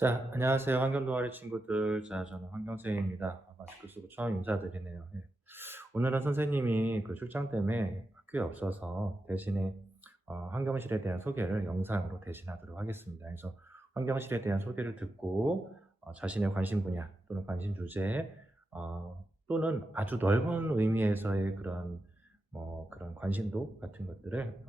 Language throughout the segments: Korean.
자, 안녕하세요. 환경 동아리 친구들. 자, 저는 환경생입니다. 마스크 쓰고 처음 인사드리네요. 예. 오늘은 선생님이 그 출장 때문에 학교에 없어서 대신에 환경실에 대한 소개를 영상으로 대신하도록 하겠습니다. 그래서 환경실에 대한 소개를 듣고 자신의 관심 분야 또는 관심 주제 또는 아주 넓은 의미에서의 그런 관심도 같은 것들을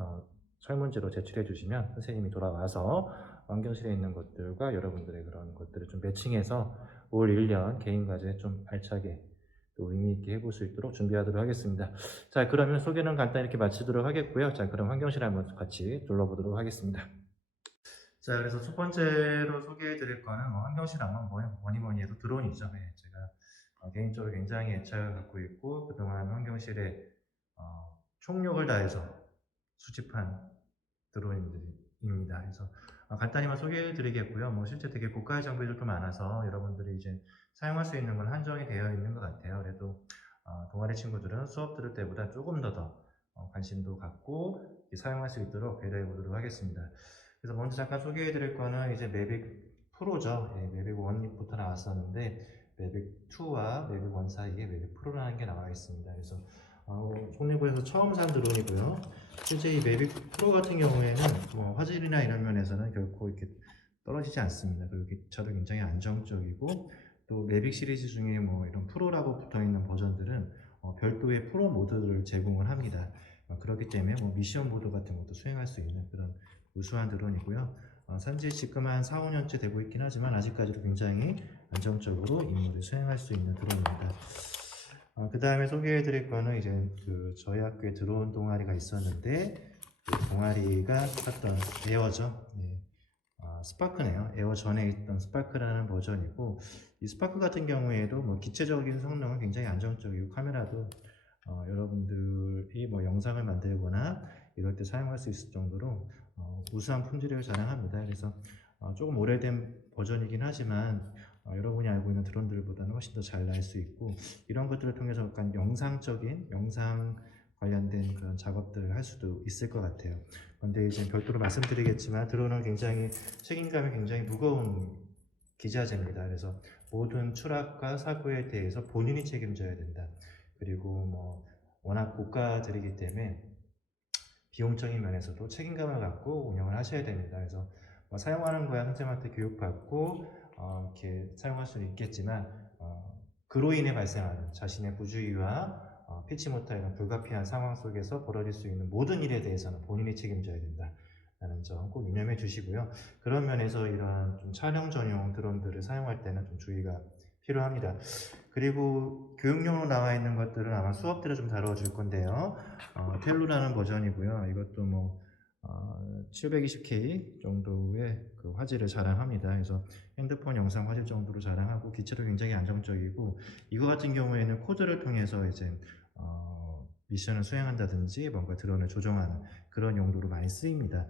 설문지로 제출해 주시면 선생님이 돌아와서 환경실에 있는 것들과 여러분들의 그런 것들을 좀 매칭해서 올 1년 개인 과제 좀 알차게 또 의미 있게 해볼 수 있도록 준비하도록 하겠습니다. 자, 그러면 소개는 간단히 이렇게 마치도록 하겠고요. 자, 그럼 환경실 한번 같이 둘러보도록 하겠습니다. 자, 그래서 첫 번째로 소개해 드릴 거는 환경실 하면 뭐니 뭐니 해도 드론이죠. 네, 제가 개인적으로 굉장히 애착을 갖고 있고 그동안 환경실에 총력을 다해서 수집한 드론입니다. 그래서 간단히만 소개해 드리겠고요. 뭐 실제 되게 고가의 장비들도 많아서 여러분들이 이제 사용할 수 있는 건 한정이 되어 있는 것 같아요. 그래도 동아리 친구들은 수업 들을 때보다 조금 더 관심도 갖고 사용할 수 있도록 배려해 보도록 하겠습니다. 그래서 먼저 잠깐 소개해 드릴 거는 이제 매빅 프로죠. 예, 매빅 1부터 나왔었는데 매빅 2와 매빅 1 사이에 매빅 프로라는 게 나와 있습니다. 그래서 속내부에서 처음 산 드론이고요. 실제 이 매빅 프로 같은 경우에는 뭐 화질이나 이런 면에서는 결코 이렇게 떨어지지 않습니다. 그리고 기차도 굉장히 안정적이고 또 매빅 시리즈 중에 뭐 이런 프로라고 붙어 있는 버전들은 별도의 프로 모드를 제공을 합니다. 그렇기 때문에 뭐 미션 모드 같은 것도 수행할 수 있는 그런 우수한 드론이고요. 산지 지금 한 4, 5년째 되고 있긴 하지만 아직까지도 굉장히 안정적으로 임무를 수행할 수 있는 드론입니다. 그 다음에 소개해 드릴 거는 이제 저희 학교에 드론 동아리가 있었는데 그 동아리가 했던 에어죠. 네. 스파크네요. 에어 전에 있던 스파크라는 버전이고 이 스파크 같은 경우에도 뭐 기체적인 성능은 굉장히 안정적이고 카메라도 여러분들이 뭐 영상을 만들거나 이럴 때 사용할 수 있을 정도로 우수한 품질을 자랑합니다. 그래서 조금 오래된 버전이긴 하지만 여러분이 알고 있는 드론들보다는 훨씬 더 잘 날 수 있고 이런 것들을 통해서 약간 영상 관련된 그런 작업들을 할 수도 있을 것 같아요. 그런데 이제 별도로 말씀드리겠지만 드론은 굉장히 책임감이 굉장히 무거운 기자재입니다. 그래서 모든 추락과 사고에 대해서 본인이 책임져야 된다. 그리고 뭐 워낙 고가들이기 때문에 비용적인 면에서도 책임감을 갖고 운영을 하셔야 됩니다. 그래서 뭐 사용하는 거야 선생님한테 교육받고 이렇게 사용할 수는 있겠지만 그로 인해 발생하는 자신의 부주의와 피치 못하는 불가피한 상황 속에서 벌어질 수 있는 모든 일에 대해서는 본인이 책임져야 된다라는 점 꼭 유념해 주시고요. 그런 면에서 이러한 좀 촬영 전용 드론들을 사용할 때는 좀 주의가 필요합니다. 그리고 교육용으로 나와 있는 것들은 아마 수업 때를 좀 다뤄줄 건데요. 텔루라는 버전이고요. 이것도 뭐 720K 정도의 그 화질을 자랑합니다. 그래서 핸드폰 영상 화질 정도로 자랑하고 기체도 굉장히 안정적이고 이거 같은 경우에는 코드를 통해서 이제 미션을 수행한다든지 뭔가 드론을 조정하는 그런 용도로 많이 쓰입니다.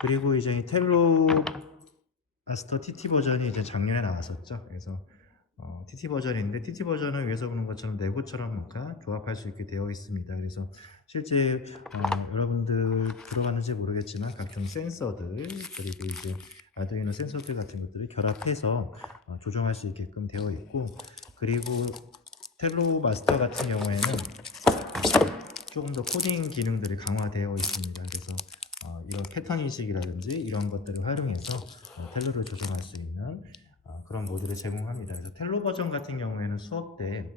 그리고 이제 이 텔로 마스터 TT 버전이 이제 작년에 나왔었죠. 그래서 TT 버전인데 TT 버전은 위에서 보는 것처럼 레고처럼 뭔가 조합할 수 있게 되어 있습니다. 그래서 실제 여러분들 들어봤는지 모르겠지만 각종 센서들 그리고 이제 아두이노 센서들 같은 것들을 결합해서 조정할 수 있게끔 되어 있고 그리고 텔로 마스터 같은 경우에는 조금 더 코딩 기능들이 강화되어 있습니다. 그래서 이런 패턴 인식이라든지 이런 것들을 활용해서 텔로를 조정할 수 있는 그런 모드를 제공합니다. 그래서 텔로 버전 같은 경우에는 수업 때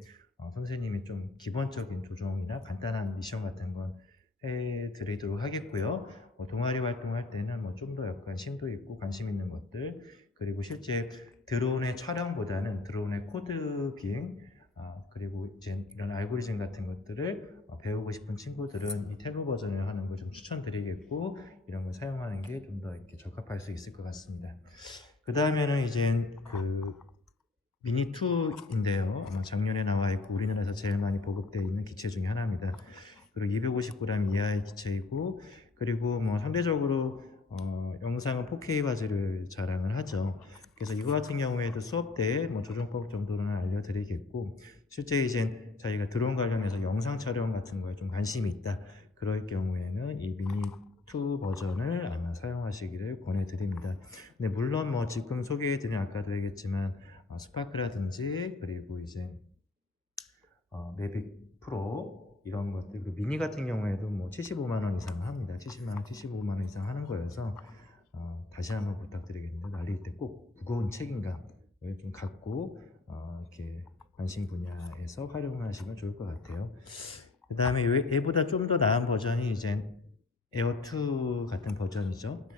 선생님이 좀 기본적인 조정이나 간단한 미션 같은 건 해드리도록 하겠고요. 동아리 활동할 때는 뭐 좀 더 약간 심도 있고 관심 있는 것들 그리고 실제 드론의 촬영보다는 드론의 코드 비행 그리고 이제 이런 알고리즘 같은 것들을 배우고 싶은 친구들은 이 텔로 버전을 하는 걸 좀 추천드리겠고 이런 걸 사용하는 게 좀 더 이렇게 적합할 수 있을 것 같습니다. 그 다음에는 이제 그 미니 2인데요. 작년에 나와 있고 우리나라에서 제일 많이 보급되어 있는 기체 중에 하나입니다. 그리고 250g 이하의 기체이고 그리고 뭐 상대적으로 영상은 4K 화질을 자랑을 하죠. 그래서 이거 같은 경우에도 수업 때 뭐 조정법 정도는 알려드리겠고 실제 이제 저희가 드론 관련해서 영상 촬영 같은 거에 좀 관심이 있다. 그럴 경우에는 이 미니 2 버전을 아마 사용하시기를 권해드립니다. 근데 물론 뭐 지금 소개해드린 아까도 얘기했지만 스파크라든지 그리고 이제 매빅 프로 이런 것들, 그리고 미니 같은 경우에도 뭐 75만 원 이상 합니다. 70만 원, 75만 원 이상 하는 거여서 다시 한번 부탁드리겠는데, 날릴 때 꼭 무거운 책임감을 좀 갖고 이렇게 관심 분야에서 활용하시면 좋을 것 같아요. 그 다음에 얘보다 좀 더 나은 버전이 이제 에어2 같은 버전이죠.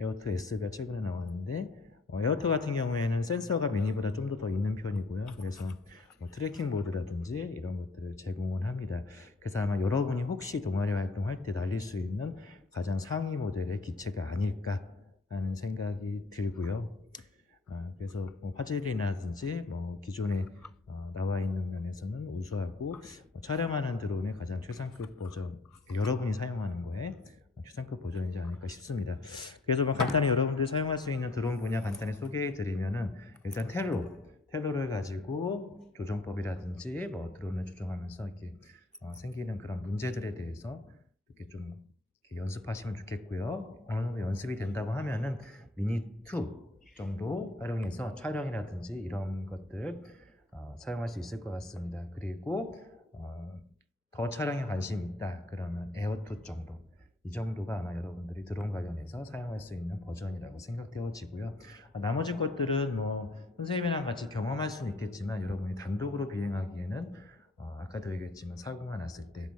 에어2 S가 최근에 나왔는데, 에어2 같은 경우에는 센서가 미니보다 좀 더 있는 편이고요. 그래서 트래킹 보드라든지 이런 것들을 제공을 합니다. 그래서 아마 여러분이 혹시 동아리 활동할 때 날릴 수 있는 가장 상위 모델의 기체가 아닐까 하는 생각이 들고요. 그래서 화질이라든지 기존에 나와 있는 면에서는 우수하고, 촬영하는 드론의 가장 최상급 버전, 여러분이 사용하는 거에 최상급 버전이지 않을까 싶습니다. 그래서 간단히 여러분들이 사용할 수 있는 드론 분야 간단히 소개해 드리면은, 일단 텔로를 가지고 조정법이라든지 드론을 조정하면서 이렇게 생기는 그런 문제들에 대해서 이렇게 좀 이렇게 연습하시면 좋겠고요. 어느 정도 연습이 된다고 하면은 미니 2 정도 활용해서 촬영이라든지 이런 것들 사용할 수 있을 것 같습니다. 그리고 더 촬영에 관심이 있다 그러면 에어2 정도, 이 정도가 아마 여러분들이 드론 관련해서 사용할 수 있는 버전이라고 생각되어지고요. 나머지 것들은 선생님이랑 같이 경험할 수는 있겠지만, 여러분이 단독으로 비행하기에는 아까도 얘기했지만 사고가 났을 때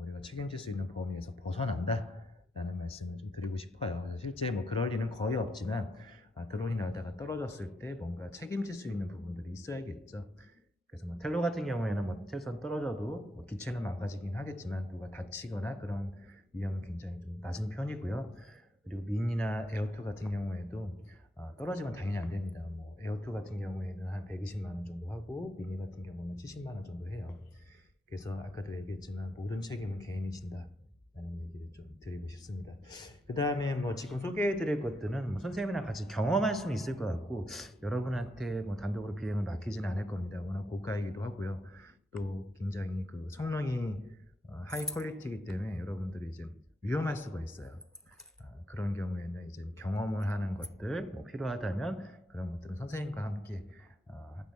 우리가 책임질 수 있는 범위에서 벗어난다 라는 말씀을 좀 드리고 싶어요. 그래서 실제 그럴 일은 거의 없지만, 드론이 날다가 떨어졌을 때 뭔가 책임질 수 있는 부분들이 있어야겠죠. 그래서 텔로 같은 경우에는 텔선 떨어져도 기체는 망가지긴 하겠지만 누가 다치거나 그런 위험은 굉장히 좀 낮은 편이고요. 그리고 미니나 에어2 같은 경우에도 떨어지면 당연히 안 됩니다. 에어2 같은 경우에는 한 120만 원 정도 하고, 미니 같은 경우는 70만 원 정도 해요. 그래서 아까도 얘기했지만 모든 책임은 개인이 진다 라는 얘기를 좀 드리고 싶습니다. 그 다음에 지금 소개해 드릴 것들은 선생님이랑 같이 경험할 수는 있을 것 같고, 여러분한테 단독으로 비행을 맡기지는 않을 겁니다. 워낙 고가이기도 하고요. 또 굉장히 그 성능이 하이 퀄리티이기 때문에 여러분들이 이제 위험할 수가 있어요. 그런 경우에는 이제 경험을 하는 것들 필요하다면 그런 것들은 선생님과 함께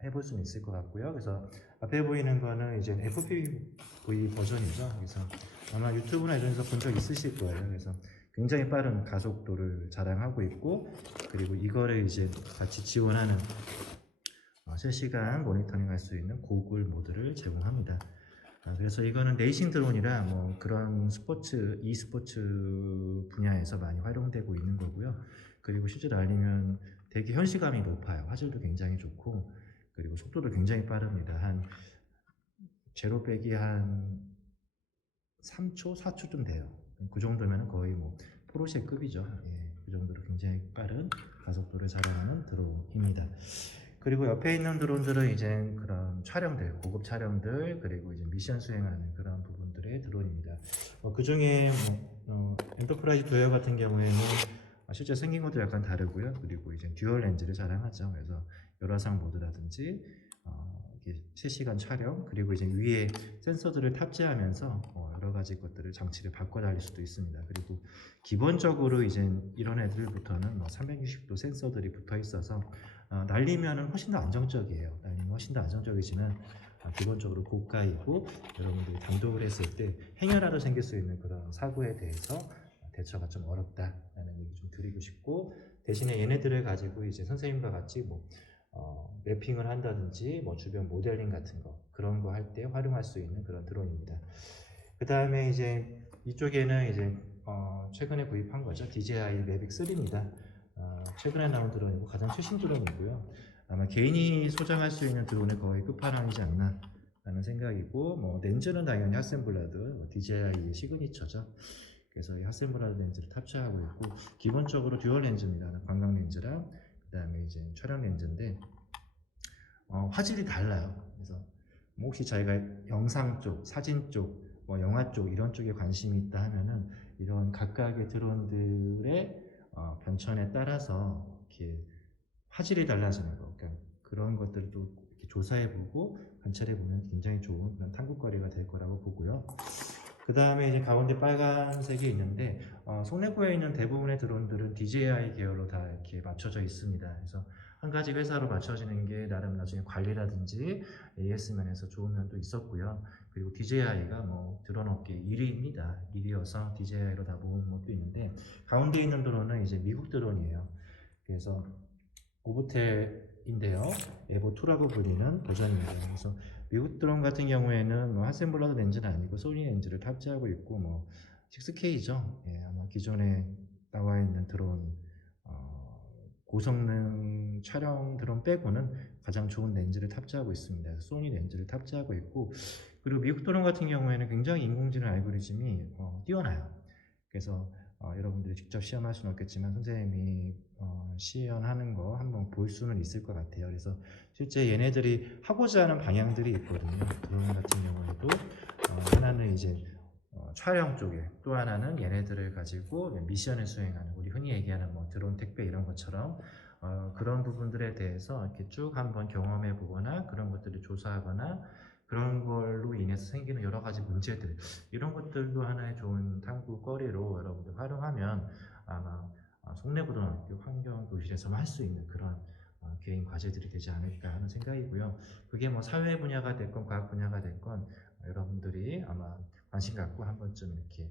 해볼 수는 있을 것 같고요. 그래서 앞에 보이는 거는 이제 FPV 버전이죠. 그래서 아마 유튜브나 이런 데서 본 적 있으실 거예요. 그래서 굉장히 빠른 가속도를 자랑하고 있고, 그리고 이거를 이제 같이 지원하는 실시간 모니터링 할 수 있는 고글 모드를 제공합니다. 그래서 이거는 레이싱 드론이라 그런 e스포츠 분야에서 많이 활용되고 있는 거고요. 그리고 실제 날리면 되게 현시감이 높아요. 화질도 굉장히 좋고, 그리고 속도도 굉장히 빠릅니다. 한 제로 백이 한 3초, 4초쯤 돼요. 그 정도면 거의 포르쉐급이죠. 예, 그 정도로 굉장히 빠른 가속도를 자랑하는 드론입니다. 그리고 옆에 있는 드론들은 이제 그런 촬영들, 고급 촬영들, 그리고 이제 미션 수행하는 그런 부분들의 드론입니다. 그 중에 엔터프라이즈 도어 같은 경우에는 실제 생긴 것도 약간 다르고요. 그리고 이제 듀얼 렌즈를 자랑하죠. 그래서 열화상 모드라든지 실시간 촬영, 그리고 이제 위에 센서들을 탑재하면서 여러 가지 것들을 장치를 바꿔 달릴 수도 있습니다. 그리고 기본적으로 이제 이런 애들부터는 360도 센서들이 붙어 있어서 날리면은 훨씬 더 안정적이에요. 날리면 훨씬 더 안정적이지만 기본적으로 고가이고, 여러분들이 단독을 했을 때 행여라도 생길 수 있는 그런 사고에 대해서 대처가 좀 어렵다라는 얘기 좀 드리고 싶고, 대신에 얘네들을 가지고 이제 선생님과 같이 맵핑을 한다든지 주변 모델링 같은 거, 그런 거 할 때 활용할 수 있는 그런 드론입니다. 그 다음에 이제 이쪽에는 이제 최근에 구입한 거죠. DJI 매빅 3입니다. 최근에 나온 드론이고 가장 최신 드론이고요. 아마 개인이 소장할 수 있는 드론의 거의 끝판왕이지 않나 라는 생각이고, 렌즈는 당연히 핫센블라드, DJI의 시그니처죠. 그래서 이 핫센블라드 렌즈를 탑재하고 있고, 기본적으로 듀얼 렌즈입니다. 광각 렌즈랑 그 다음에 이제 촬영 렌즈인데 화질이 달라요. 그래서 혹시 자기가 영상 쪽, 사진 쪽, 영화 쪽 이런 쪽에 관심이 있다 하면은 이런 각각의 드론들의 변천에 따라서 이렇게 화질이 달라지는 거, 그러니까 그런 것들도 이렇게 조사해보고 관찰해보면 굉장히 좋은 그런 탐구거리가 될 거라고 보고요. 그 다음에 이제 가운데 빨간색이 있는데 송내부에 있는 대부분의 드론들은 DJI 계열로 다 이렇게 맞춰져 있습니다. 그래서 한 가지 회사로 맞춰지는 게 나름 나중에 관리라든지 AS 면에서 좋은 면도 있었고요. 그리고 DJI가 뭐 드론 업계 1위입니다. 1위여서 DJI로 다 모은 것도 있는데 가운데 있는 드론은 이제 미국 드론이에요. 그래서 오브텔인데요. 에보2라고 불리는 버전입니다. 그래서 미국 드론 같은 경우에는 뭐 하센블러 렌즈는 아니고 소니 렌즈를 탑재하고 있고 뭐 6K죠. 예, 아마 기존에 나와 있는 드론 고성능 촬영 드론 빼고는 가장 좋은 렌즈를 탑재하고 있습니다. 소니 렌즈를 탑재하고 있고 그리고 미국 드론 같은 경우에는 굉장히 인공지능 알고리즘이 뛰어나요. 그래서 여러분들이 직접 시험할 수는 없겠지만 선생님이 시연하는 거 한번 볼 수는 있을 것 같아요. 그래서 실제 얘네들이 하고자 하는 방향들이 있거든요. 드론 같은 경우에도 하나는 이제 촬영 쪽에 또 하나는 얘네들을 가지고 미션을 수행하는 우리 흔히 얘기하는 뭐 드론 택배 이런 것처럼 그런 부분들에 대해서 이렇게 쭉 한번 경험해 보거나 그런 것들을 조사하거나 그런 걸로 인해서 생기는 여러 가지 문제들 이런 것들도 하나의 좋은 탐구거리로 여러분들 활용하면 아마 송내고등학교 환경교실에서만 할 수 있는 그런 개인 과제들이 되지 않을까 하는 생각이고요. 그게 뭐 사회 분야가 됐건 과학 분야가 됐건 여러분들이 아마 관심 갖고 한 번쯤 이렇게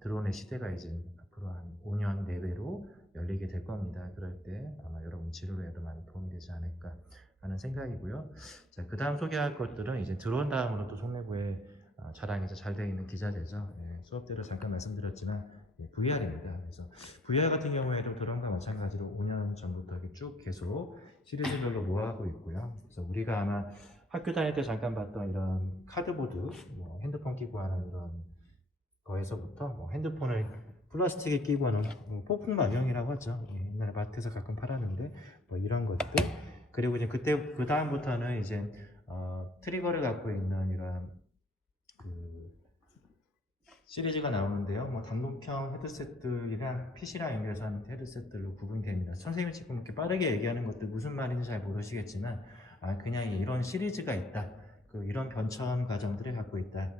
드론의 시대가 이제 앞으로 한 5년 내외로 열리게 될 겁니다. 그럴 때 아마 여러분 진로에도 많이 도움이 되지 않을까 하는 생각이고요. 자, 그 다음 소개할 것들은 이제 드론 다음으로 또 송내부에 자랑해서 잘 되어 있는 기자재죠. 예, 수업대로 잠깐 말씀드렸지만 VR입니다. 그래서 VR 같은 경우에도 드론과 마찬가지로 5년 전부터 이렇게 쭉 계속 시리즈별로 모아하고 있고요. 그래서 우리가 아마 학교 다닐 때 잠깐 봤던 이런 카드보드, 뭐 핸드폰 끼고 하는 이런 거에서부터 뭐 핸드폰을 플라스틱에 끼고 하는 뭐 폭풍 마경이라고 하죠. 예, 옛날에 마트에서 가끔 팔았는데 뭐 이런 것들. 그리고 이제 그때 그 다음부터는 이제 트리거를 갖고 있는 이런 그 시리즈가 나오는데요. 뭐 단독형 헤드셋들이랑 PC랑 연결해서 하는 헤드셋들로 구분이 됩니다. 선생님이 지금 이렇게 빠르게 얘기하는 것들 무슨 말인지 잘 모르시겠지만 그냥 이런 시리즈가 있다. 이런 변천 과정들을 갖고 있다.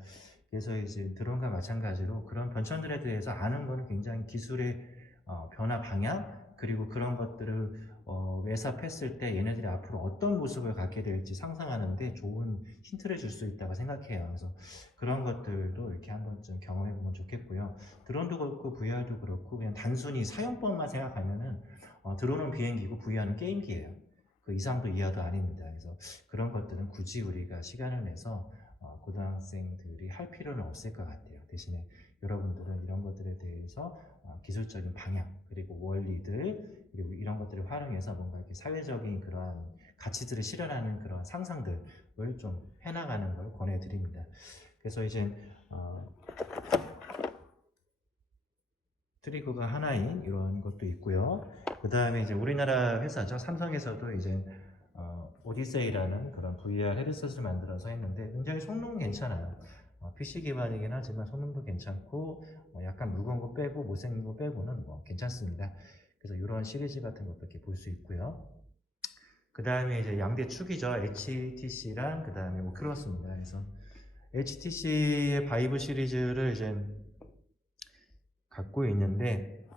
그래서 이제 드론과 마찬가지로 그런 변천들에 대해서 아는 거는 굉장히 기술의 변화 방향 그리고 그런 것들을 외삽했을 때 얘네들이 앞으로 어떤 모습을 갖게 될지 상상하는데 좋은 힌트를 줄 수 있다고 생각해요. 그래서 그런 것들도 이렇게 한 번쯤 경험해 보면 좋겠고요. 드론도 그렇고 VR도 그렇고 그냥 단순히 사용법만 생각하면은 드론은 비행기고 VR은 게임기예요. 그 이상도 이하도 아닙니다. 그래서 그런 것들은 굳이 우리가 시간을 내서 고등학생들이 할 필요는 없을 것 같아요. 대신에 여러분들은 이런 것들에 대해서 기술적인 방향 그리고 원리들 그리고 이런 것들을 활용해서 뭔가 이렇게 사회적인 그러한 가치들을 실현하는 그런 상상들을 좀 해나가는 걸 권해드립니다. 그래서 이제 트리거가 하나인 이런 것도 있고요. 그 다음에 이제 우리나라 회사죠. 삼성에서도 이제 오디세이라는 그런 VR 헤드셋을 만들어서 했는데 굉장히 성능 괜찮아요. PC 기반이긴 하지만 성능도 괜찮고 약간 무거운 거 빼고 못생긴 거 빼고는 뭐 괜찮습니다. 그래서 이런 시리즈 같은 것도 이렇게 볼 수 있고요. 그 다음에 이제 양대 축이죠. HTC랑 그 다음에 오큘러스입니다. 그래서 HTC의 바이브 시리즈를 이제 갖고 있는데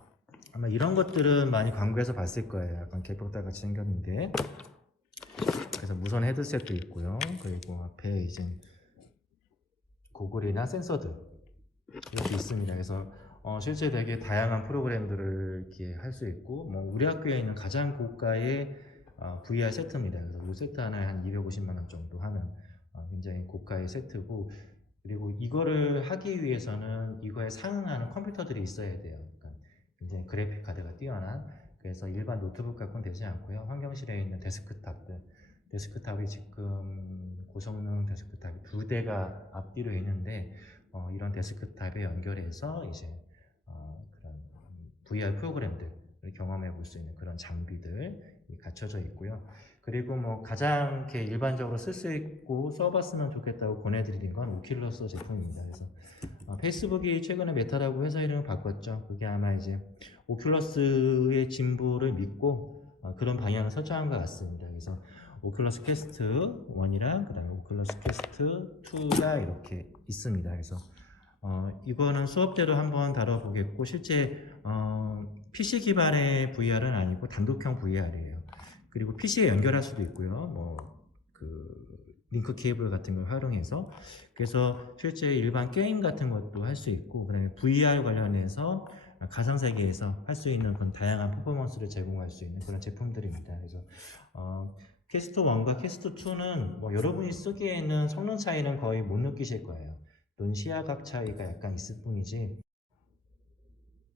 아마 이런 것들은 많이 광고에서 봤을 거예요. 약간 개벽다 같이 생겼는데 그래서 무선 헤드셋도 있고요. 그리고 앞에 이제 고글이나 센서들 이렇게 있습니다. 그래서 실제 되게 다양한 프로그램들을 이렇게 할 수 있고 뭐 우리 학교에 있는 가장 고가의 VR 세트입니다. 그래서 이 세트 하나에 한 250만 원 정도 하는 굉장히 고가의 세트고 그리고 이거를 하기 위해서는 이거에 상응하는 컴퓨터들이 있어야 돼요. 그러니까 굉장히 그래픽 카드가 뛰어난 그래서 일반 노트북 갖고는 되지 않고요. 환경실에 있는 데스크탑이 지금 고성능 데스크탑이 2대가 앞뒤로 있는데 이런 데스크탑에 연결해서 이제 그런 VR 프로그램들을 경험해 볼 수 있는 그런 장비들이 갖춰져 있고요. 그리고 뭐 가장 이렇게 일반적으로 쓸 수 있고 써봤으면 좋겠다고 권해드리는 건 오큘러스 제품입니다. 그래서 페이스북이 최근에 메타라고 회사 이름을 바꿨죠. 그게 아마 이제 오큘러스의 진보를 믿고 그런 방향을 설정한 것 같습니다. 그래서 오큘러스 퀘스트 1이랑 그 다음에 오큘러스 퀘스트 2가 이렇게 있습니다. 그래서 이거는 수업제도 한번 다뤄보겠고, 실제 PC 기반의 VR은 아니고 단독형 VR이에요. 그리고 PC에 연결할 수도 있고요. 링크 케이블 같은 걸 활용해서, 그래서 실제 일반 게임 같은 것도 할 수 있고, 그다음에 VR 관련해서 가상세계에서 할 수 있는 그런 다양한 퍼포먼스를 제공할 수 있는 그런 제품들입니다. 그래서 퀘스트 1과 퀘스트 2는 여러분이 쓰기에는 성능 차이는 거의 못 느끼실 거예요. 또는 시야각 차이가 약간 있을 뿐이지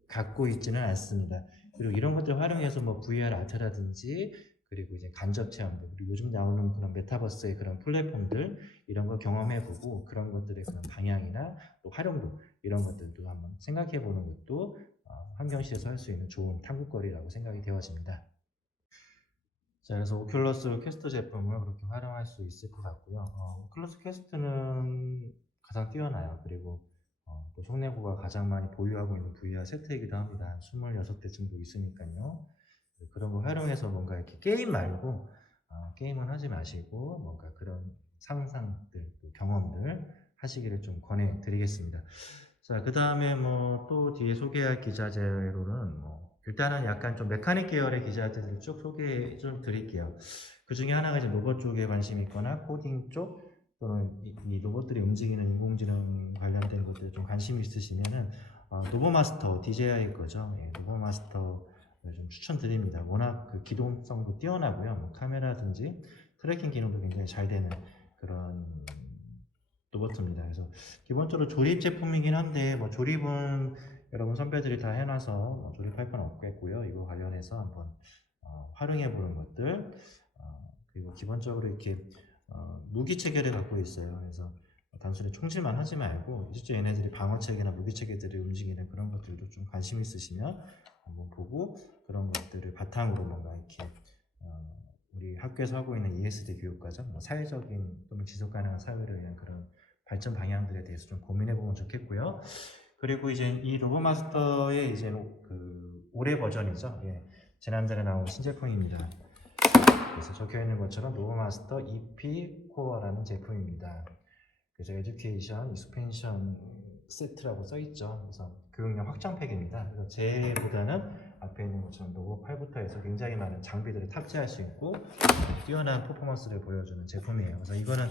갖고 있지는 않습니다. 그리고 이런 것들을 활용해서 VR 아트라든지, 그리고 이제 간접 체험들, 그리고 요즘 나오는 그런 메타버스의 그런 플랫폼들, 이런 걸 경험해보고 그런 것들의 그런 방향이나 또 활용도, 이런 것들도 한번 생각해보는 것도 환경실에서 할 수 있는 좋은 탐구거리라고 생각이 되어집니다. 자, 그래서 오큘러스 퀘스트 제품을 그렇게 활용할 수 있을 것 같고요. 오큘러스 퀘스트는 가장 뛰어나요. 그리고 또 속내구가 가장 많이 보유하고 있는 VR 세트이기도 합니다. 26대 정도 있으니까요. 그런 거 활용해서 뭔가 이렇게 게임 말고 게임은 하지 마시고 뭔가 그런 상상들, 경험들 하시기를 좀 권해드리겠습니다. 자, 그 다음에 또 뒤에 소개할 기자재로는 일단은 약간 좀 메카닉 계열의 기자재들을 쭉 소개해 좀 드릴게요. 그 중에 하나가 이제 로봇 쪽에 관심 있거나 코딩 쪽, 또는 이 로봇들이 움직이는 인공지능 관련된 것들에 좀 관심이 있으시면은 노보마스터 DJI일 거죠. 예, 노보마스터 좀 추천드립니다. 워낙 그 기동성도 뛰어나고요. 카메라든지 트래킹 기능도 굉장히 잘 되는 그런 로봇입니다. 그래서 기본적으로 조립 제품이긴 한데 조립은 여러분 선배들이 다 해놔서 조립할 건 없겠고요. 이거 관련해서 한번 활용해 보는 것들, 그리고 기본적으로 이렇게 무기 체계를 갖고 있어요. 그래서 단순히 총질만 하지 말고 실제 얘네들이 방어 체계나 무기 체계들이 움직이는 그런 것들도 좀 관심 있으시면 한번 보고, 그런 것들을 바탕으로 뭔가 이렇게 우리 학교에서 하고 있는 ESD 교육과정, 사회적인 또는 지속 가능한 사회를 위한 그런 발전 방향들에 대해서 좀 고민해 보면 좋겠고요. 그리고 이제 이 로보마스터의 이제 그 올해 버전이죠. 예, 지난달에 나온 신제품입니다. 그래서 적혀 있는 것처럼 로보마스터 EP 코어라는 제품입니다. 그래서 에듀케이션, 익스펜션 세트라고 써 있죠. 그래서 교육용 확장팩입니다. 그래서 쟤보다는 앞에 있는 것처럼 로고 8부터 해서 굉장히 많은 장비들을 탑재할 수 있고 뛰어난 퍼포먼스를 보여주는 제품이에요. 그래서 이거는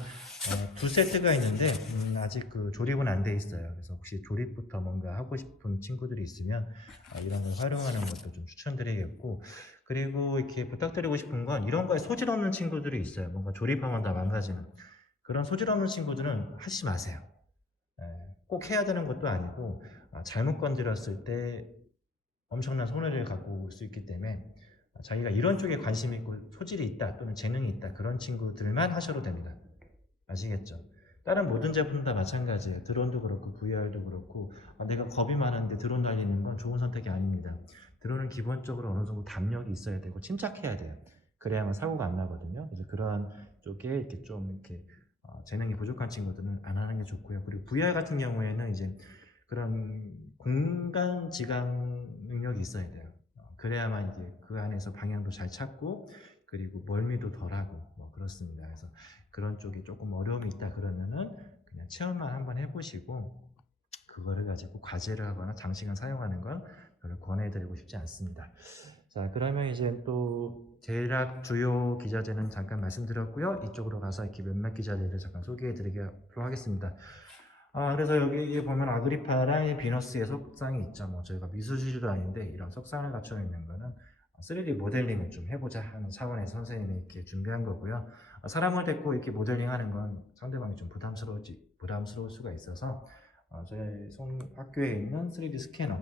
두 세트가 있는데 아직 그 조립은 안 돼 있어요. 그래서 혹시 조립부터 뭔가 하고 싶은 친구들이 있으면 이런 걸 활용하는 것도 좀 추천드리겠고, 그리고 이렇게 부탁드리고 싶은 건 이런 거에 소질 없는 친구들이 있어요. 뭔가 조립하면 다 망가지는 그런 소질 없는 친구들은 하지 마세요. 꼭 해야 되는 것도 아니고 잘못 건드렸을 때 엄청난 손해를 갖고 올 수 있기 때문에 자기가 이런 쪽에 관심이 있고 소질이 있다 또는 재능이 있다 그런 친구들만 하셔도 됩니다. 아시겠죠? 다른 모든 제품 다 마찬가지예요. 드론도 그렇고 VR도 그렇고 내가 겁이 많은데 드론 달리는 건 좋은 선택이 아닙니다. 드론은 기본적으로 어느 정도 담력이 있어야 되고 침착해야 돼요. 그래야만 사고가 안 나거든요. 그래서 그러한 쪽에 이렇게 좀 이렇게 재능이 부족한 친구들은 안 하는 게 좋고요. 그리고 VR 같은 경우에는 이제 그런 공간 지각 능력이 있어야 돼요. 그래야만 이게 그 안에서 방향도 잘 찾고, 그리고 멀미도 덜하고 그렇습니다. 그래서 그런 쪽이 조금 어려움이 있다 그러면은 그냥 체험만 한번 해보시고 그거를 가지고 과제를 하거나 장시간 사용하는 건 별로 권해드리고 싶지 않습니다. 자, 그러면 이제 또 대략 주요 기자재는 잠깐 말씀드렸고요. 이쪽으로 가서 이렇게 몇몇 기자재를 잠깐 소개해드리도록 하겠습니다. 그래서 여기 보면 아그리파랑 비너스의 석상이 있죠. 저희가 미술실도 아닌데 이런 석상을 갖춰 있는 거는 3D 모델링을 좀 해보자 하는 차원에서 선생님이 이렇게 준비한 거고요. 사람을 데리고 이렇게 모델링 하는 건 상대방이 좀 부담스러울 수가 있어서 저희 학교에 있는 3D 스캐너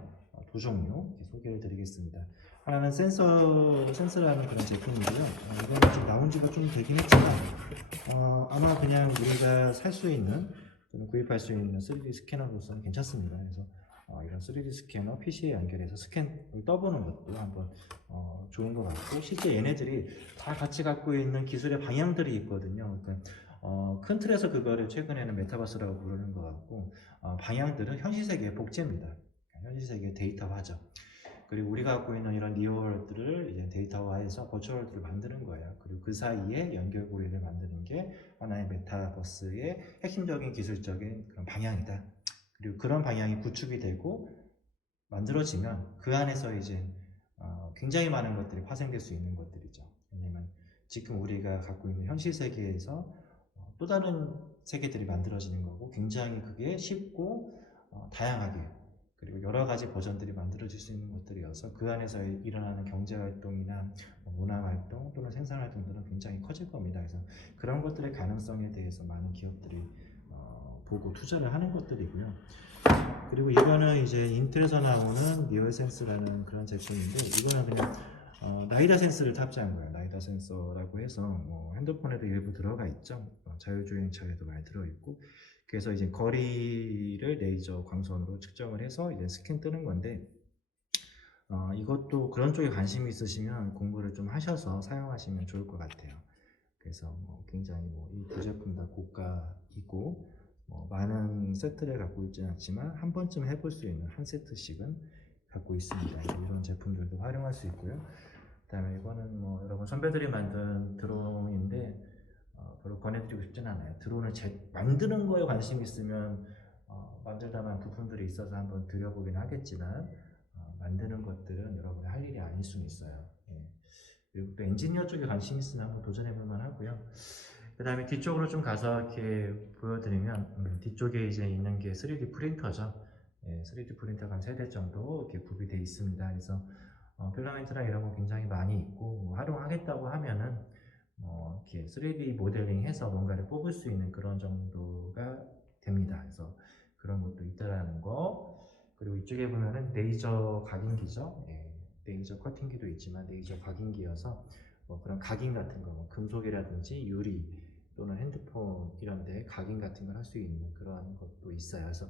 두 종류 소개를 드리겠습니다. 하나는 센서라는 그런 제품이고요. 이거는 좀 나온 지가 좀 되긴 했지만 아마 그냥 우리가 살 수 있는 구입할 수 있는 3D 스캐너로서는 괜찮습니다. 그래서 이런 3D 스캐너 PC에 연결해서 스캔을 떠보는 것도 한번 좋은 것 같고, 실제 얘네들이 다 같이 갖고 있는 기술의 방향들이 있거든요. 그러니까 큰 틀에서 그거를 최근에는 메타버스라고 부르는 것 같고, 방향들은 현실세계의 복제입니다. 현실세계의 데이터화죠. 그리고 우리가 갖고 있는 이런 리얼월드를 이제 데이터화해서 버추얼월드를 만드는 거예요. 그리고 그 사이에 연결고리를 만드는 게 하나의 메타버스의 핵심적인 기술적인 그런 방향이다. 그리고 그런 방향이 구축이 되고 만들어지면 그 안에서 이제 굉장히 많은 것들이 파생될 수 있는 것들이죠. 왜냐면 지금 우리가 갖고 있는 현실 세계에서 또 다른 세계들이 만들어지는 거고 굉장히 그게 쉽고 다양하게 그리고 여러 가지 버전들이 만들어질 수 있는 것들이어서 그 안에서 일어나는 경제활동이나 문화활동 또는 생산활동들은 굉장히 커질 겁니다. 그래서 그런 것들의 가능성에 대해서 많은 기업들이 보고 투자를 하는 것들이고요. 그리고 이거는 이제 인텔에서 나오는 니오센스라는 그런 제품인데 이거는 그냥 나이다 센스를 탑재한 거예요. 나이다 센서라고 해서 핸드폰에도 일부 들어가 있죠. 자율주행차에도 많이 들어있고 그래서 이제 거리를 레이저 광선으로 측정을 해서 이제 스캔 뜨는 건데 이것도 그런 쪽에 관심이 있으시면 공부를 좀 하셔서 사용하시면 좋을 것 같아요. 그래서 굉장히 이 두 제품 다 고가이고 많은 세트를 갖고 있지는 않지만 한 번쯤 해볼 수 있는 한 세트씩은 갖고 있습니다. 이런 제품들도 활용할 수 있고요. 그 다음에 이거는 여러분 선배들이 만든 드론인데 별로 권해드리고 싶진 않아요. 드론을 만드는 거에 관심 있으면 만들다만 부품들이 있어서 한번 들여보긴 하겠지만 만드는 것들은 여러분이 할 일이 아닐 수는 있어요. 예. 그리고 또 엔지니어 쪽에 관심 있으면 한번 도전해볼 만하고요. 그 다음에 뒤쪽으로 좀 가서 이렇게 보여드리면 뒤쪽에 이제 있는 게 3D 프린터죠. 예, 3D 프린터가 한 3대 정도 이렇게 구비되어 있습니다. 그래서 필라멘트랑 이런 거 굉장히 많이 있고 활용하겠다고 하면은 이렇게 3D 모델링해서 뭔가를 뽑을 수 있는 그런 정도가 됩니다. 그래서 그런 것도 있다라는 거. 그리고 이쪽에 보면은 레이저 각인기죠. 예, 레이저 커팅기도 있지만 레이저 각인기여서 그런 각인 같은 거, 금속이라든지 유리 또는 핸드폰 이런 데 각인 같은 걸 할 수 있는 그런 것도 있어요. 그래서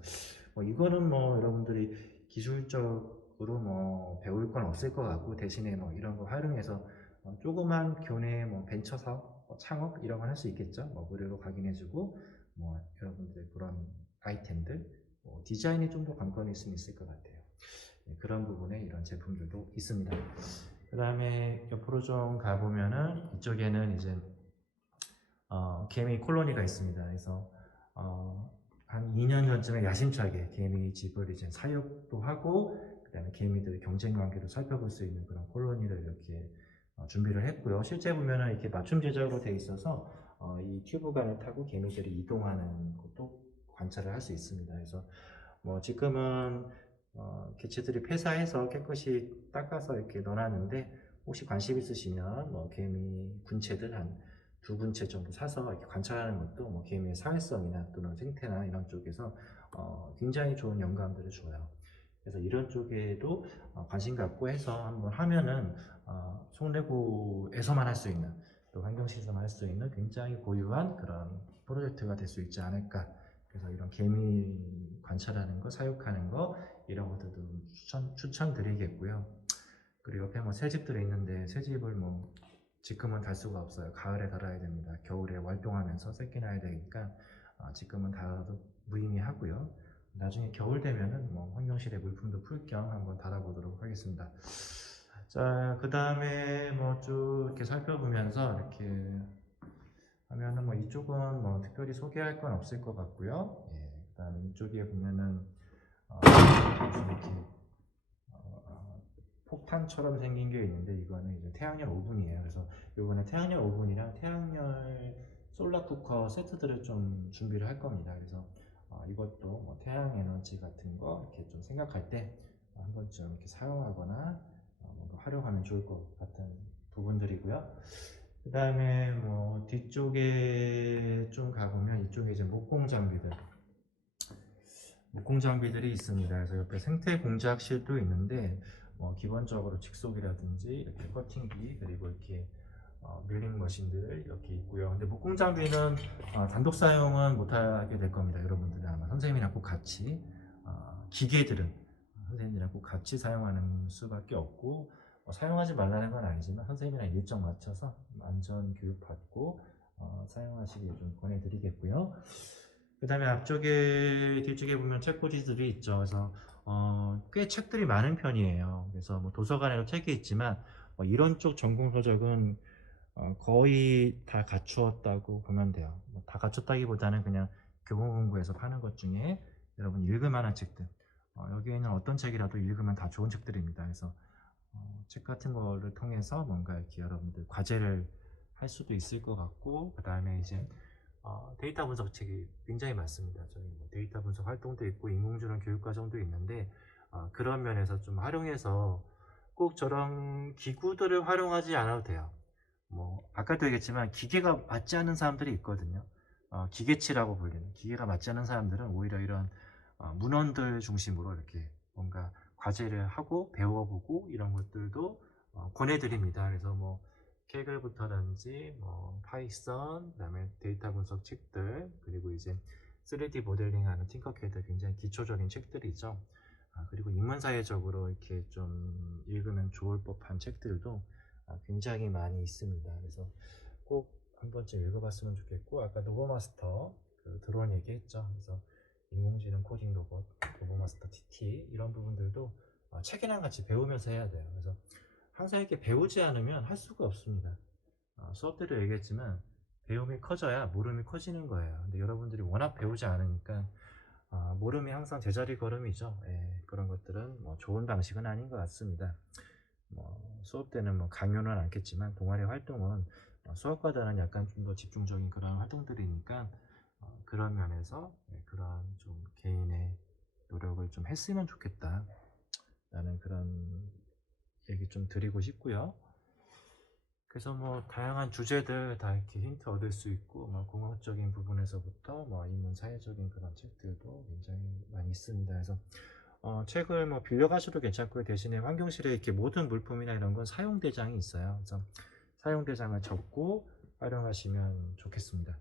이거는 여러분들이 기술적으로 배울 건 없을 것 같고 대신에 이런 거 활용해서 조그만 교내 벤처 사업, 창업 이런 걸 할 수 있겠죠. 무료로 각인해주고 여러분들의 그런 아이템들 디자인이 좀 더 관건이 있으면 있을 것 같아요. 네, 그런 부분에 이런 제품들도 있습니다. 그 다음에 옆으로 좀 가보면은 이쪽에는 이제 개미 콜로니가 있습니다. 그래서 한 2년 전쯤에 야심차게 개미 집을 이제 사육도 하고 그다음에 개미들의 경쟁 관계도 살펴볼 수 있는 그런 콜로니를 이렇게 준비를 했고요. 실제 보면은 이렇게 맞춤 제작으로 되어 있어서 이 튜브관을 타고 개미들이 이동하는 것도 관찰을 할 수 있습니다. 그래서 지금은 개체들이 폐사해서 깨끗이 닦아서 이렇게 넣어놨는데 혹시 관심 있으시면 개미 군체들 한 2군체 정도 사서 이렇게 관찰하는 것도 개미의 사회성이나 또는 생태나 이런 쪽에서 굉장히 좋은 영감들을 줘요. 그래서 이런 쪽에도 관심 갖고 해서 한번 하면은 송내구에서만 할 수 있는 또 환경시에서만 할 수 있는 굉장히 고유한 그런 프로젝트가 될 수 있지 않을까. 그래서 이런 개미 관찰하는 거, 사육하는 거 이런 것들도 추천드리겠고요. 그리고 옆에 새집들이 있는데 새집을 지금은 달 수가 없어요. 가을에 달아야 됩니다. 겨울에 활동하면서 새끼 낳아야 되니까 지금은 달아도 무의미하고요. 나중에 겨울 되면은 환경실에 물품도 풀 겸 한번 달아보도록 하겠습니다. 자, 그 다음에 쭉 이렇게 살펴보면서 이렇게 하면은 이쪽은 특별히 소개할 건 없을 것 같고요. 예, 그 다음에 이쪽에 보면은 이렇게 폭탄처럼 생긴 게 있는데 이거는 이제 태양열 오븐이에요. 그래서 이번에 태양열 오븐이랑 태양열 솔라 쿠커 세트들을 좀 준비를 할 겁니다. 그래서 이것도 태양 에너지 같은 거 이렇게 좀 생각할 때 한 번쯤 이렇게 사용하거나 활용하면 좋을 것 같은 부분들이고요. 그 다음에 뒤쪽에 좀 가보면 이쪽에 이제 목공 장비들이 있습니다. 그래서 옆에 생태 공작실도 있는데 기본적으로 직속이라든지 이렇게 커팅기 그리고 이렇게 밀링 머신들 이렇게 있고요. 근데 목공 장비는 단독 사용은 못하게 될 겁니다. 여러분들은 아마 선생님이랑 꼭 같이 기계들은 선생님이랑 꼭 같이 사용하는 수밖에 없고 사용하지 말라는 건 아니지만 선생님이랑 일정 맞춰서 안전 교육 받고 사용하시길 좀 권해드리겠고요. 그 다음에 뒤쪽에 보면 책꽂이들이 있죠. 그래서 꽤 책들이 많은 편이에요. 그래서 도서관에도 책이 있지만 이런 쪽 전공 서적은 거의 다 갖추었다고 보면 돼요. 다 갖췄다기보다는 그냥 교보문고에서 파는 것 중에 여러분 읽을 만한 책들, 여기에는 어떤 책이라도 읽으면 다 좋은 책들입니다. 그래서 책 같은 거를 통해서 뭔가 이렇게 여러분들 과제를 할 수도 있을 것 같고, 그 다음에 이제 데이터 분석 책이 굉장히 많습니다. 저희 뭐 데이터 분석 활동도 있고 인공지능 교육 과정도 있는데, 그런 면에서 좀 활용해서 꼭 저런 기구들을 활용하지 않아도 돼요. 뭐 아까도 얘기했지만 기계가 맞지 않는 사람들이 있거든요. 기계치라고 불리는, 기계가 맞지 않는 사람들은 오히려 이런 문헌들 중심으로 이렇게 뭔가 과제를 하고 배워보고 이런 것들도 권해드립니다. 그래서 뭐 케글부터든지 뭐 파이썬, 그다음에 데이터 분석 책들, 그리고 이제 3D 모델링하는 팅커캐드, 굉장히 기초적인 책들이죠. 그리고 인문사회적으로 이렇게 좀 읽으면 좋을 법한 책들도 굉장히 많이 있습니다. 그래서 꼭 한 번쯤 읽어봤으면 좋겠고, 아까 노버마스터 그 드론 얘기했죠. 그래서 인공지능 코딩 로봇, 노버마스터 TT 이런 부분들도 책이랑 같이 배우면서 해야 돼요. 그래서 항상 이렇게 배우지 않으면 할 수가 없습니다. 수업 때도 얘기했지만 배움이 커져야 모름이 커지는 거예요. 근데 여러분들이 워낙 배우지 않으니까 모름이 항상 제자리 걸음이죠. 예, 그런 것들은 뭐 좋은 방식은 아닌 것 같습니다. 수업 때는 뭐 강요는 않겠지만 동아리 활동은 수업과다는 약간 좀 더 집중적인 그런 활동들이니까 그런 면에서 그런 좀 개인의 노력을 좀 했으면 좋겠다 라는 그런 얘기 좀 드리고 싶고요. 그래서 뭐 다양한 주제들 다 이렇게 힌트 얻을 수 있고, 뭐 공학적인 부분에서부터 뭐 인문 사회적인 그런 책들도 굉장히 많이 있습니다. 그래서 책을 뭐 빌려가셔도 괜찮고요. 대신에 환경실에 이렇게 모든 물품이나 이런 건 사용대장이 있어요. 그래서 사용대장을 적고 활용하시면 좋겠습니다.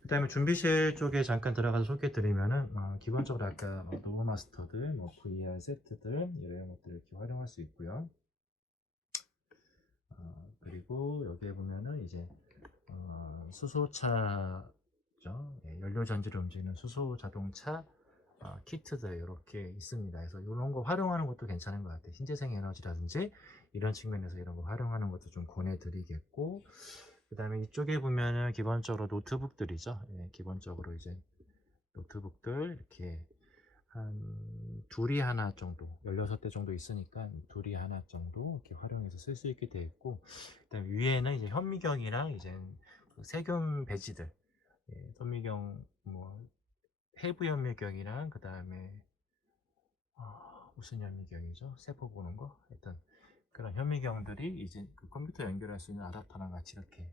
그 다음에 준비실 쪽에 잠깐 들어가서 소개해 드리면은 기본적으로 아까 노브마스터들, 뭐 VR 세트들 이런 것들 이렇게 활용할 수 있고요. 그리고 여기에 보면은 이제 수소차죠. 예, 연료 전지를 움직이는 수소 자동차 키트들 이렇게 있습니다. 그래서 이런 거 활용하는 것도 괜찮은 것 같아요. 신재생 에너지라든지 이런 측면에서 이런 거 활용하는 것도 좀 권해드리겠고, 그 다음에 이쪽에 보면은 기본적으로 노트북들이죠. 예, 기본적으로 이제 노트북들 이렇게 한 둘이 하나 정도, 16대 정도 있으니까 둘이 하나 정도 이렇게 활용해서 쓸 수 있게 되어 있고, 그다음에 위에는 이제 현미경이랑 이제 그 세균 배지들, 예, 현미경 뭐 해부 현미경이랑 그 다음에 무슨 현미경이죠? 세포 보는 거? 일단 그런 현미경들이 이제 그 컴퓨터 연결할 수 있는 아답터랑 같이 이렇게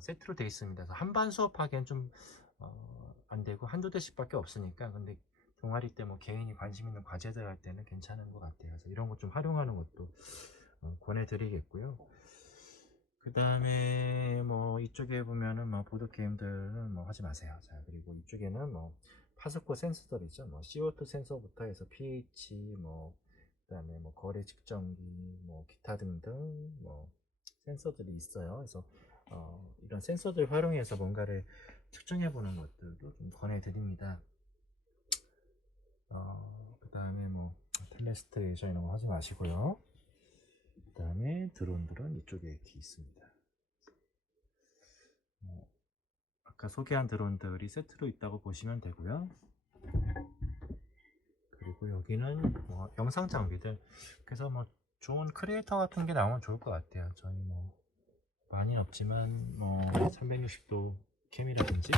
세트로 되어 있습니다. 그래서 한반 수업하기엔 좀 안 되고 한두 대씩밖에 없으니까, 근데 동아리 때 뭐 개인이 관심 있는 과제들 할 때는 괜찮은 것 같아요. 그래서 이런 것 좀 활용하는 것도 권해드리겠고요. 그 다음에 뭐 이쪽에 보면은 뭐 보드 게임들은 뭐 하지 마세요. 자, 그리고 이쪽에는 뭐 파스코 센서들이죠. 뭐 CO2 센서부터 해서 pH, 뭐 그다음에 뭐 거리 측정기, 뭐 기타 등등 뭐 센서들이 있어요. 그래서 이런 센서들 활용해서 뭔가를 측정해 보는 것들도 좀 권해드립니다. 그 다음에 뭐 텔레스트레이션 이런 거 하지 마시고요. 그 다음에 드론들은 이쪽에 이렇게 있습니다. 아까 소개한 드론들이 세트로 있다고 보시면 되고요. 그리고 여기는 뭐 영상 장비들, 그래서 뭐 좋은 크리에이터 같은 게 나오면 좋을 것 같아요. 저희 뭐 많이는 없지만 뭐 360도 캠이라든지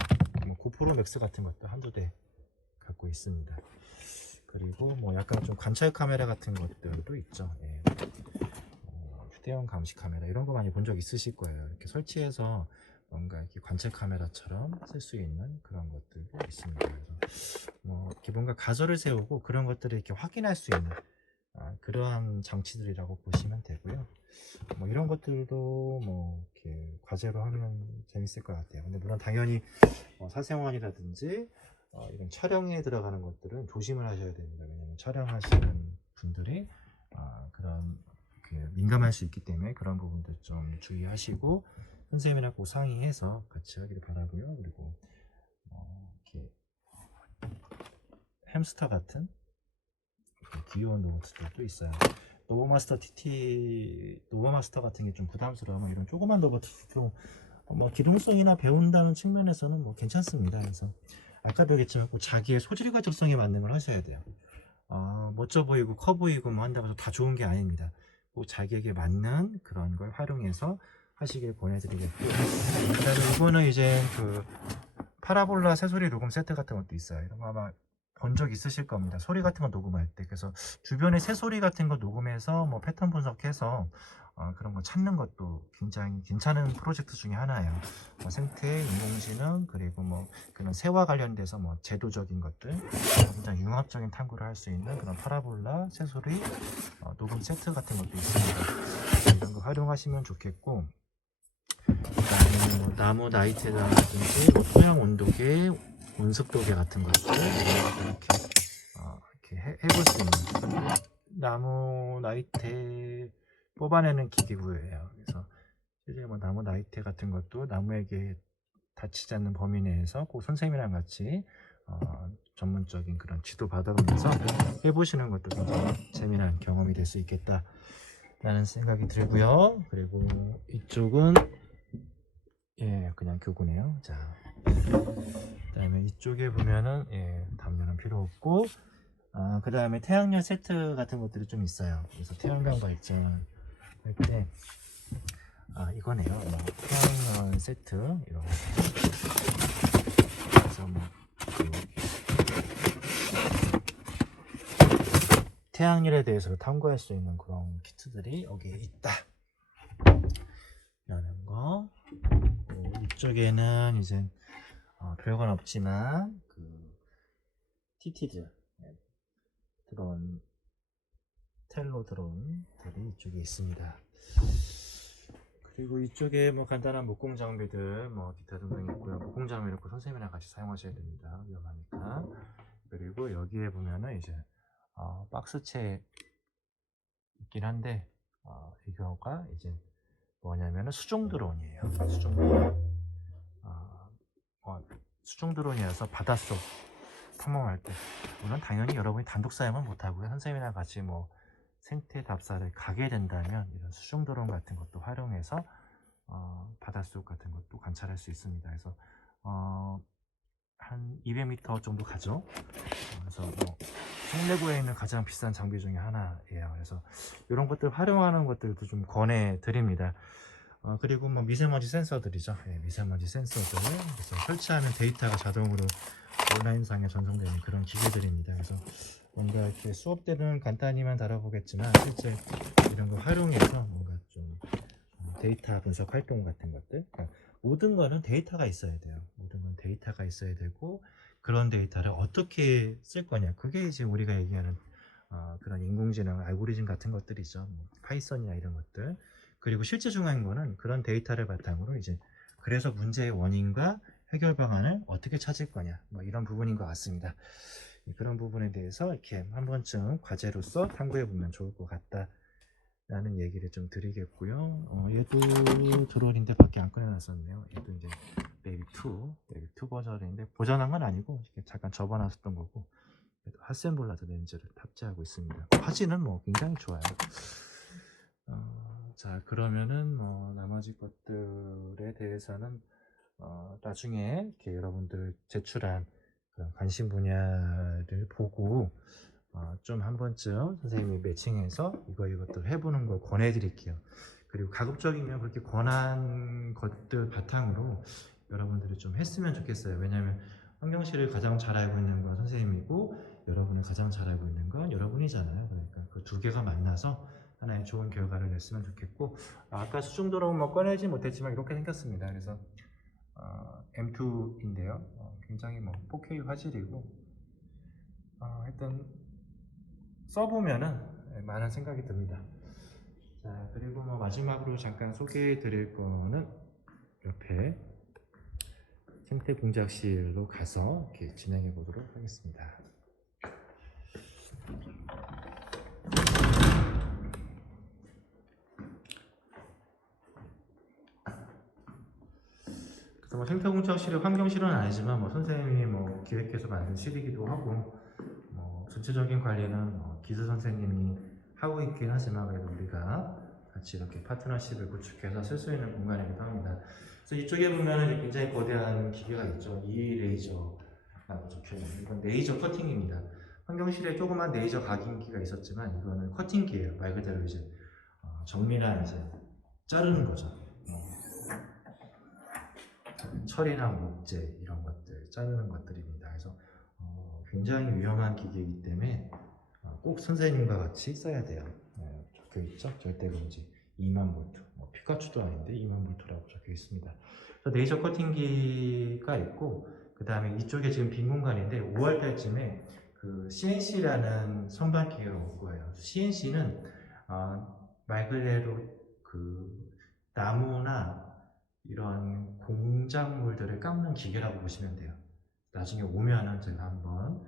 뭐 고프로 맥스 같은 것도 한두 대 갖고 있습니다. 그리고 뭐 약간 좀 관찰 카메라 같은 것들도 있죠. 예. 휴대용 감시 카메라 이런 거 많이 본 적 있으실 거예요. 이렇게 설치해서 뭔가 이렇게 관찰 카메라처럼 쓸 수 있는 그런 것들도 있습니다. 그래서 뭐 이렇게 뭔가 가설을 세우고 그런 것들을 이렇게 확인할 수 있는 그러한 장치들이라고 보시면 되고요. 뭐 이런 것들도 뭐 이렇게 과제로 하면 재밌을 것 같아요. 근데 물론 당연히 사생활이라든지 이런 촬영에 들어가는 것들은 조심을 하셔야 됩니다. 왜냐하면 촬영하시는 분들이 그런 민감할 수 있기 때문에 그런 부분들 좀 주의하시고 선생님이랑 꼭 상의해서 같이 하기를 바라고요. 그리고 이렇게 햄스터 같은 귀여운 로봇들도 있어요. 노버마스터 TT, 노버마스터 같은 게 좀 부담스러우면 이런 조그만 로봇도 뭐 기동성이나 배운다는 측면에서는 뭐 괜찮습니다. 그래서 아까도 얘기했지만 꼭 자기의 소질과 적성에 맞는 걸 하셔야 돼요. 멋져 보이고 커 보이고 뭐 한다고 해서 다 좋은 게 아닙니다. 꼭 자기에게 맞는 그런 걸 활용해서 하시길 보내드리겠고요. 그다음에 이거는 이제 그 파라볼라 새소리 녹음 세트 같은 것도 있어요. 이런 거 아마 본 적 있으실 겁니다. 소리 같은 거 녹음할 때. 그래서 주변의 새소리 같은 거 녹음해서 뭐 패턴 분석해서 그런 거 찾는 것도 굉장히 괜찮은 프로젝트 중에 하나예요. 생태, 인공지능, 그리고 뭐 그런 새와 관련돼서 뭐 제도적인 것들, 굉장히 융합적인 탐구를 할 수 있는 그런 파라볼라 새소리 녹음 세트 같은 것도 있습니다. 이런 거 활용하시면 좋겠고, 그다음에 뭐 나무 나이테라든지 뭐 토양 온도계, 온습도계 같은 것들 이렇게 해볼 수 있는 나무 나이테 뽑아내는 기기구예요. 그래서 실제 뭐 나무 나이테 같은 것도 나무에게 다치지 않는 범위 내에서 꼭 선생님이랑 같이 전문적인 그런 지도 받아보면서 해보시는 것도 굉장히 재미난 경험이 될 수 있겠다라는 생각이 들고요. 그리고 이쪽은 그냥 교구네요. 자, 그다음에 이쪽에 보면은 담요는 필요 없고, 그 다음에 태양열 세트 같은 것들이 좀 있어요. 그래서 태양광 발전 할 때 이거네요. 태양열 세트 이런 거. 그래서 태양열에 대해서 탐구할 수 있는 그런 키트들이 여기에 있다 라는 거. 이쪽에는 이제 별건 없지만 그 TT들 드론, 텔로 드론들이 이쪽에 있습니다. 그리고 이쪽에 뭐 간단한 목공 장비들 뭐 기타 등등 있고요. 목공 장비는 꼭 선생님이랑 같이 사용하셔야 됩니다. 위험하니까. 그리고 여기에 보면은 이제 박스채 있긴 한데 이거가 이제 뭐냐면은 수중 드론이에요. 수중 드론. 수중 드론이어서 바닷속 탐험할 때 물론 당연히 여러분이 단독 사용은 못하고요. 선생님이랑 같이 뭐 생태 답사를 가게 된다면 이런 수중 드론 같은 것도 활용해서 바닷속 같은 것도 관찰할 수 있습니다. 그래서 한 200m 정도 가죠. 그래서 뭐 송내구에 있는 가장 비싼 장비 중에 하나예요. 그래서 이런 것들 활용하는 것들도 좀 권해 드립니다. 그리고 뭐 미세먼지 센서들이죠. 미세먼지 센서들. 그래서 설치하면 데이터가 자동으로 온라인상에 전송되는 그런 기계들입니다. 그래서 뭔가 이렇게 수업 때는 간단히만 다뤄보겠지만 실제 이런 거 활용해서 뭔가 좀 데이터 분석 활동 같은 것들, 그러니까 모든 거는 데이터가 있어야 돼요. 모든 건 데이터가 있어야 되고, 그런 데이터를 어떻게 쓸 거냐, 그게 이제 우리가 얘기하는 그런 인공지능 알고리즘 같은 것들이죠. 뭐 파이썬이나 이런 것들. 그리고 실제 중요한 거는 그런 데이터를 바탕으로 이제 그래서 문제의 원인과 해결 방안을 어떻게 찾을 거냐, 뭐 이런 부분인 것 같습니다. 그런 부분에 대해서 이렇게 한 번쯤 과제로서 탐구해 보면 좋을 것 같다 라는 얘기를 좀 드리겠고요. 얘도 드론인데 밖에 안 꺼내놨었네요. 얘도 이제 베이비2 버전인데 보전한 건 아니고 잠깐 접어놨었던 거고, 핫센블라드 렌즈를 탑재하고 있습니다. 화질은 뭐 굉장히 좋아요. 자, 그러면은 나머지 것들에 대해서는 나중에 이렇게 여러분들 제출한 그런 관심 분야를 보고 좀 한 번쯤 선생님이 매칭해서 이것들 해보는 거 권해드릴게요. 그리고 가급적이면 그렇게 권한 것들 바탕으로 여러분들이 좀 했으면 좋겠어요. 왜냐하면 환경실을 가장 잘 알고 있는 건 선생님이고, 여러분이 가장 잘 알고 있는 건 여러분이잖아요. 그러니까 그 두 개가 만나서 하나의 좋은 결과를 냈으면 좋겠고, 아까 수중 드론 뭐 꺼내지 못했지만 이렇게 생겼습니다. 그래서 M2인데요. 굉장히 뭐 4K 화질이고, 하여튼 써보면은 많은 생각이 듭니다. 자, 그리고 뭐 마지막으로 잠깐 소개해 드릴 거는 옆에 생태 공작실로 가서 이렇게 진행해 보도록 하겠습니다. 그래서 뭐 생태 공작실은 환경실은 아니지만 뭐 선생님이 뭐 기획해서 만든 실이기도 하고, 뭐 전체적인 관리는 기술 선생님이 하고 있긴 하지만 그래도 우리가 같이 이렇게 파트너십을 구축해서 쓸 수 있는 공간이기도 합니다. 그래서 이쪽에 보면 굉장히 거대한 기계가 있죠. E 레이저 라고 적혀있는 이건 레이저 커팅입니다. 환경실에 조그만 레이저 각인기가 있었지만 이거는 커팅기예요. 말 그대로 이제 정밀한 이제 자르는 거죠. 철이나 목재 이런 것들 자르는 것들입니다. 그래서 굉장히 위험한 기계이기 때문에 꼭 선생님과 같이 써야 돼요. 적혀 있죠. 절대 금지 2만 볼트. 피카츄도 아닌데 2만 볼트라고 적혀 있습니다. 레이저 커팅기가 있고 그 다음에 이쪽에 지금 빈 공간인데 5월 달쯤에 그 CNC라는 선반기계가 올 거예요. CNC는 말 그대로 그 나무나 이런 공작물들을 깎는 기계라고 보시면 돼요. 나중에 오면은 제가 한번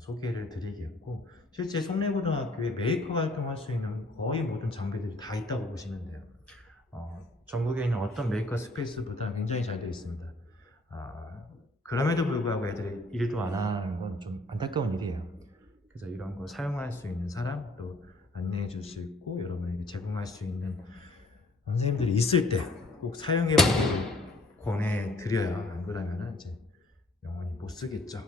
소개를 드리겠고, 실제 송내고등학교에 메이커 활동할 수 있는 거의 모든 장비들이 다 있다고 보시면 돼요. 전국에 있는 어떤 메이커 스페이스보다 굉장히 잘 되어 있습니다. 그럼에도 불구하고 애들이 일도 안 하는 건 좀 안타까운 일이에요. 그래서 이런 거 사용할 수 있는 사람, 또 안내해 줄 수 있고 여러분에게 제공할 수 있는 선생님들이 있을 때 꼭 사용해 보고 권해드려요. 안 그러면은 이제 영원히 못 쓰겠죠.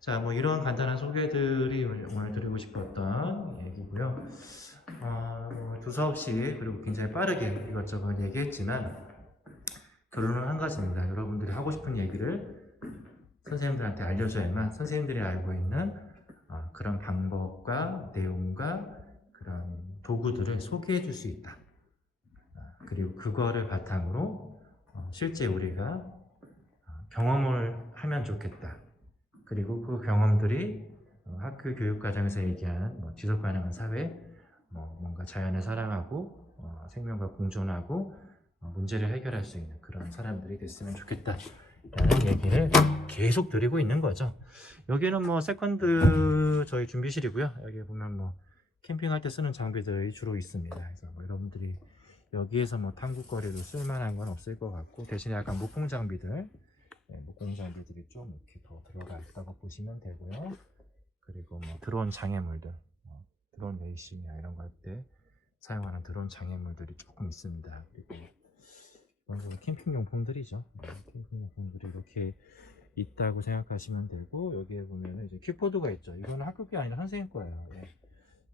자, 뭐 이런 간단한 소개들이 오늘 드리고 싶었던 얘기고요. 두서없이 그리고 굉장히 빠르게 이것저것 얘기했지만 결론은 한 가지입니다. 여러분들이 하고 싶은 얘기를 선생님들한테 알려줘야만 선생님들이 알고 있는 그런 방법과 내용과 그런 도구들을 소개해 줄 수 있다. 그리고 그거를 바탕으로 실제 우리가 경험을 하면 좋겠다. 그리고 그 경험들이 학교 교육과정에서 얘기하는 지속 가능한 사회, 뭔가 자연을 사랑하고 생명과 공존하고 문제를 해결할 수 있는 그런 사람들이 됐으면 좋겠다 라는 얘기를 계속 드리고 있는 거죠. 여기는 세컨드 저희 준비실이고요. 여기 보면 캠핑할 때 쓰는 장비들이 주로 있습니다. 그래서 여러분들이 여기에서 탐구거리로 쓸만한 건 없을 것 같고, 대신에 약간 목공 장비들, 목공 장비들이 좀 이렇게 더 들어가 있다고 보시면 되고요. 그리고 드론 장애물들, 드론 레이싱이나 이런 거 할 때 사용하는 드론 장애물들이 조금 있습니다. 그리고 캠핑용품들이죠. 캠핑용품들이 이렇게 있다고 생각하시면 되고, 여기에 보면 이제 킥보드가 있죠. 이거는 학교 게 아니라 선생님 거예요.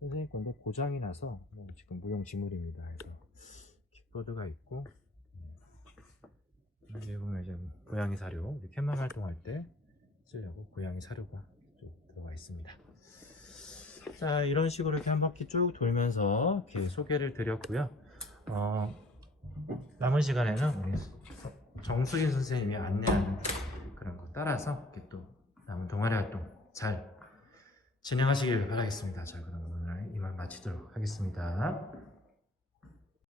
선생님 건데 고장이 나서 지금 무용지물입니다. 그래서 킥보드가 있고, 여기 보면 이제 고양이 사료, 캠핑 활동할 때 쓰려고 고양이 사료가 쭉 들어가 있습니다. 자, 이런 식으로 이렇게 한 바퀴 쭉 돌면서 이렇게 소개를 드렸고요. 남은 시간에는 우리 정수인 선생님이 안내하는 그런 거 따라서 이렇게 또 남은 동아리 활동 잘 진행하시길 바라겠습니다. 자, 그럼 오늘 이만 마치도록 하겠습니다.